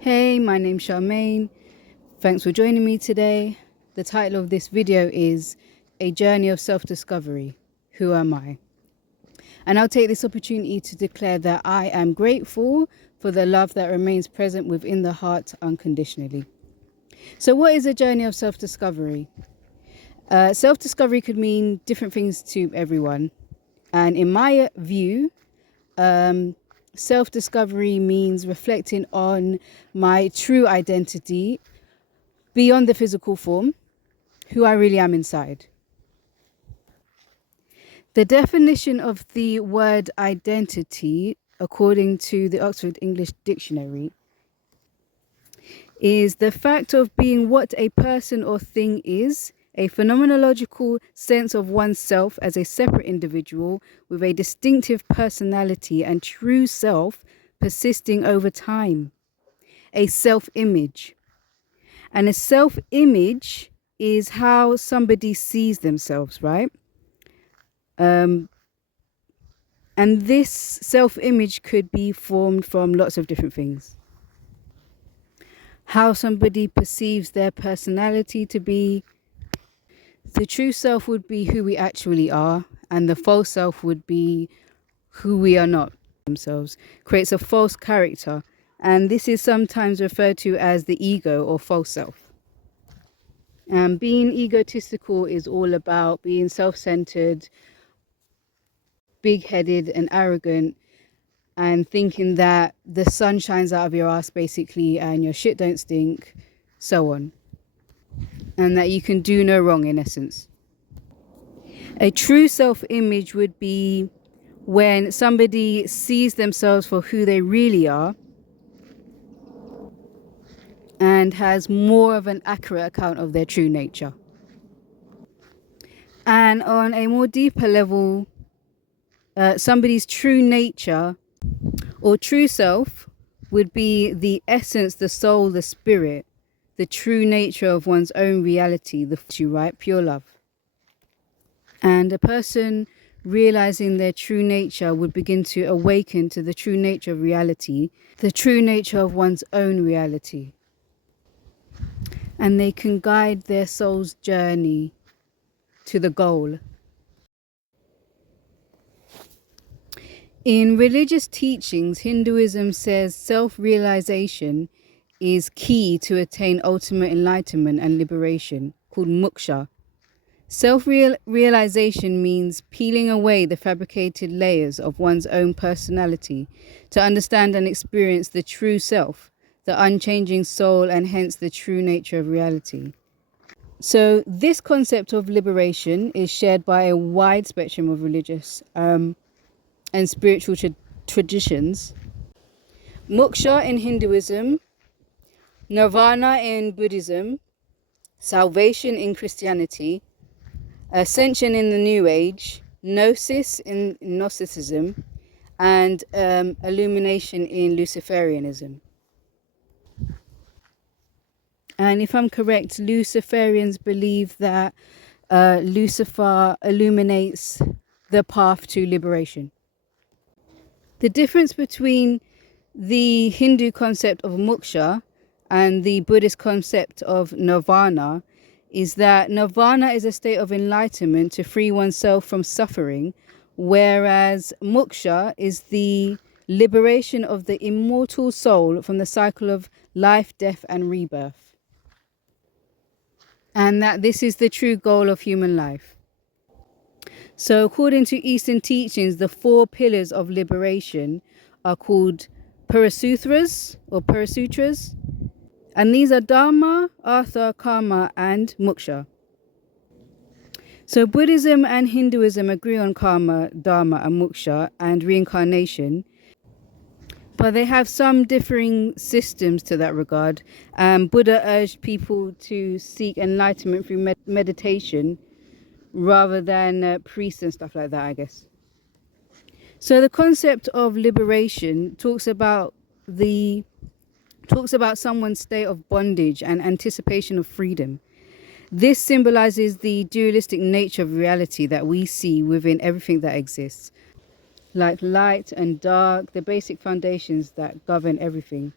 Hey, my name's Charmaine. Thanks for joining me today. The title of this video is A Journey of Self-Discovery. Who am I? And I'll take this opportunity to declare that I am grateful for the love that remains present within the heart unconditionally. So what is a journey of self-discovery? Self-discovery could mean different things to everyone. And in my view, self-discovery means reflecting on my true identity beyond the physical form, who I really am inside. The definition of the word identity, according to the Oxford English Dictionary, is the fact of being what a person or thing is, a phenomenological sense of oneself as a separate individual with a distinctive personality and true self persisting over time. A self-image. And a self-image is how somebody sees themselves, right? And this self-image could be formed from lots of different things. How somebody perceives their personality to be. The true self would be who we actually are, and the false self would be who we are not themselves. Creates a false character, and this is sometimes referred to as the ego or false self. Being egotistical is all about being self-centered, big-headed and arrogant, and thinking that the sun shines out of your ass basically and your shit don't stink, so on, and that you can do no wrong in essence. A true self-image would be when somebody sees themselves for who they really are and has more of an accurate account of their true nature. And on a more deeper level, somebody's true nature or true self would be the essence, the soul, the spirit, the true nature of one's own reality, the right, pure love. And a person realizing their true nature would begin to awaken to the true nature of reality, the true nature of one's own reality. And they can guide their soul's journey to the goal. In religious teachings, Hinduism says self-realization is key to attain ultimate enlightenment and liberation, called moksha. Self-realization means peeling away the fabricated layers of one's own personality to understand and experience the true self, the unchanging soul, and hence the true nature of reality. So this concept of liberation is shared by a wide spectrum of religious and spiritual traditions. Moksha in Hinduism, Nirvana in Buddhism, salvation in Christianity, ascension in the New Age, gnosis in Gnosticism, and illumination in Luciferianism. And if I'm correct, Luciferians believe that Lucifer illuminates the path to liberation. The difference between the Hindu concept of moksha and the Buddhist concept of nirvana is that nirvana is a state of enlightenment to free oneself from suffering, whereas moksha is the liberation of the immortal soul from the cycle of life, death, and rebirth. And that this is the true goal of human life. So according to Eastern teachings, the 4 pillars of liberation are called Parasutras or Parasutras. And these are Dharma, Artha, Karma, and Moksha. So Buddhism and Hinduism agree on karma, dharma, and moksha and reincarnation. But they have some differing systems to that regard. Buddha urged people to seek enlightenment through meditation rather than priests and stuff like that, I guess. So the concept of liberation talks about someone's state of bondage and anticipation of freedom. This symbolizes the dualistic nature of reality that we see within everything that exists, like light and dark, the basic foundations that govern everything.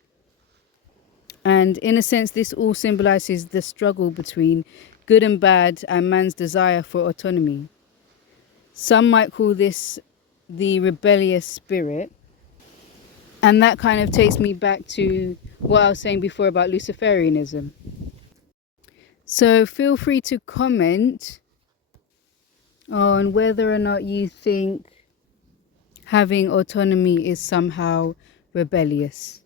And in a sense, this all symbolizes the struggle between good and bad and man's desire for autonomy. Some might call this the rebellious spirit. And that kind of takes me back to what I was saying before about Luciferianism. So feel free to comment on whether or not you think having autonomy is somehow rebellious,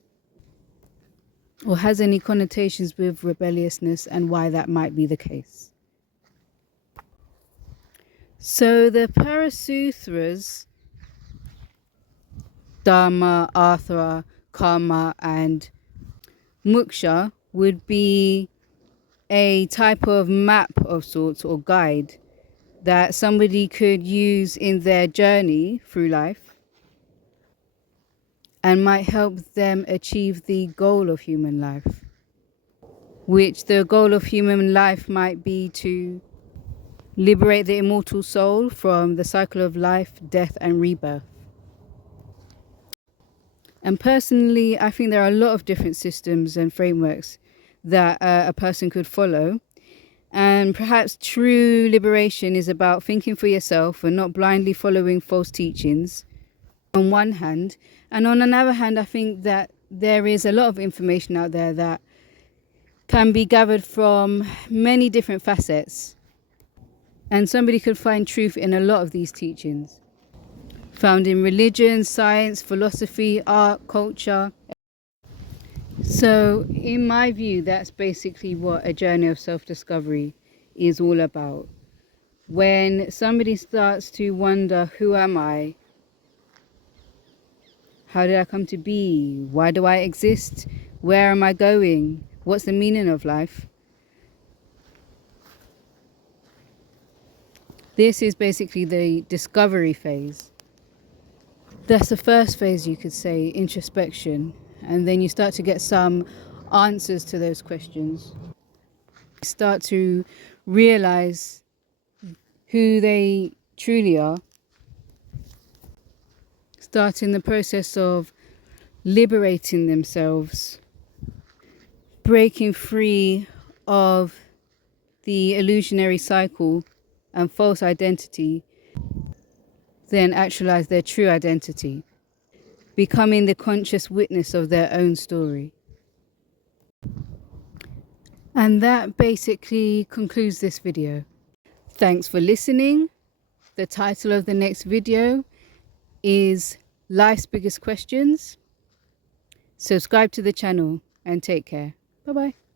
or has any connotations with rebelliousness, and why that might be the case. So the Parasutras, Dharma, Artha, Karma, and Moksha would be a type of map of sorts or guide that somebody could use in their journey through life and might help them achieve the goal of human life, which the goal of human life might be to liberate the immortal soul from the cycle of life, death, and rebirth. And personally, I think there are a lot of different systems and frameworks that a person could follow. And perhaps true liberation is about thinking for yourself and not blindly following false teachings on one hand. And on another hand, I think that there is a lot of information out there that can be gathered from many different facets. And somebody could find truth in a lot of these teachings, found in religion, science, philosophy, art, culture. So in my view, that's basically what a journey of self-discovery is all about. When somebody starts to wonder, who am I? How did I come to be? Why do I exist? Where am I going? What's the meaning of life? This is basically the discovery phase. That's the first phase, you could say, introspection. And then you start to get some answers to those questions. Start to realize who they truly are. Starting the process of liberating themselves, breaking free of the illusionary cycle and false identity, then actualize their true identity, becoming the conscious witness of their own story. And that basically concludes this video. Thanks for listening. The title of the next video is Life's Biggest Questions. Subscribe to the channel and take care. Bye-bye.